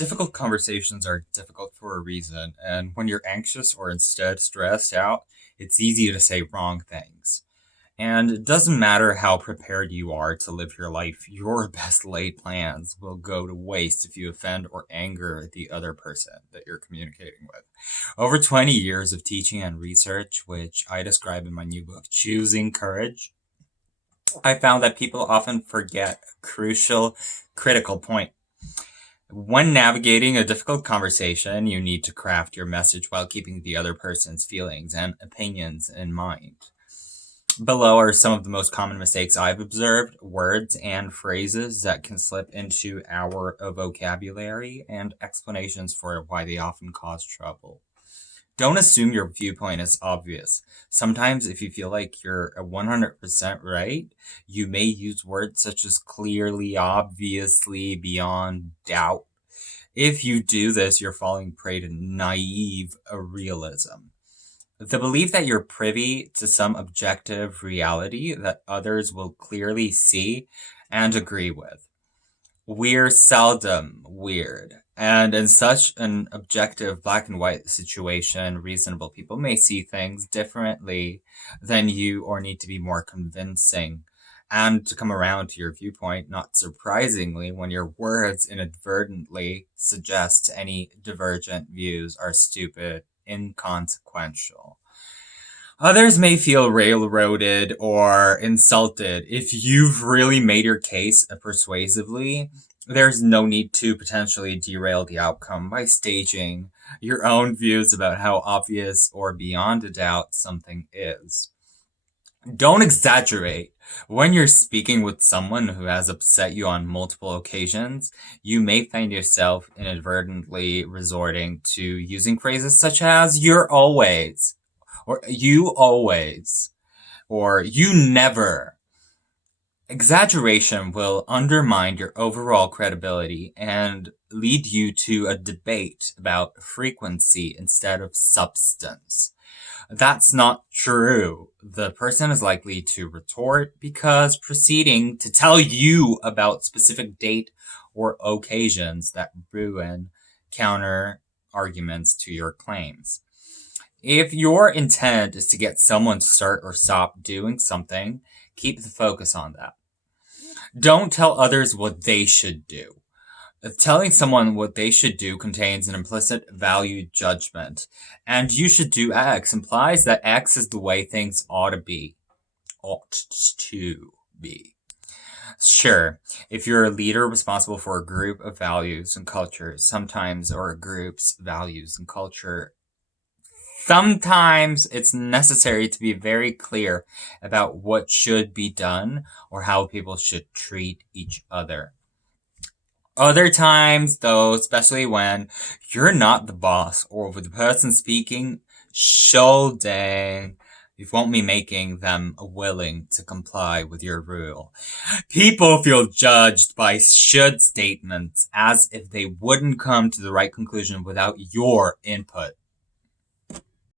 Difficult conversations are difficult for a reason, and when you're anxious or instead stressed out, it's easy to say wrong things. And it doesn't matter how prepared you are to live your life, your best laid plans will go to waste if you offend or anger the other person that you're communicating with. Over 20 years of teaching and research, which I describe in my new book, Choosing Courage, I found that people often forget a crucial, critical point. When navigating a difficult conversation, you need to craft your message while keeping the other person's feelings and opinions in mind. Below are some of the most common mistakes I've observed, words and phrases that can slip into our vocabulary, and explanations for why they often cause trouble. Don't assume your viewpoint is obvious. Sometimes, if you feel like you're 100% right, you may use words such as clearly, obviously, beyond doubt. If you do this, you're falling prey to naive realism. The belief that you're privy to some objective reality that others will clearly see and agree with. We're seldom weird. And in such an objective black and white situation, reasonable people may see things differently than you or need to be more convincing and to come around to your viewpoint, not surprisingly, when your words inadvertently suggest any divergent views are stupid, inconsequential. Others may feel railroaded or insulted. If you've really made your case persuasively, there's no need to potentially derail the outcome by staging your own views about how obvious or beyond a doubt something is. Don't exaggerate. When you're speaking with someone who has upset you on multiple occasions, you may find yourself inadvertently resorting to using phrases such as "you're always," or "you always," or "you never." Exaggeration will undermine your overall credibility and lead you to a debate about frequency instead of substance. That's not true. The person is likely to retort because proceeding to tell you about specific date or occasions that ruin counter arguments to your claims. If your intent is to get someone to start or stop doing something, keep the focus on that. Don't tell others what they should do. Telling someone what they should do contains an implicit value judgment, and "you should do X" implies that X is the way things ought to be. Ought to be. Sure, if you're a leader responsible for a group of values and culture, or a group's values and culture, sometimes it's necessary to be very clear about what should be done or how people should treat each other. Other times, though, especially when you're not the boss or the person speaking, dang, you won't be making them willing to comply with your rule. People feel judged by should statements as if they wouldn't come to the right conclusion without your input.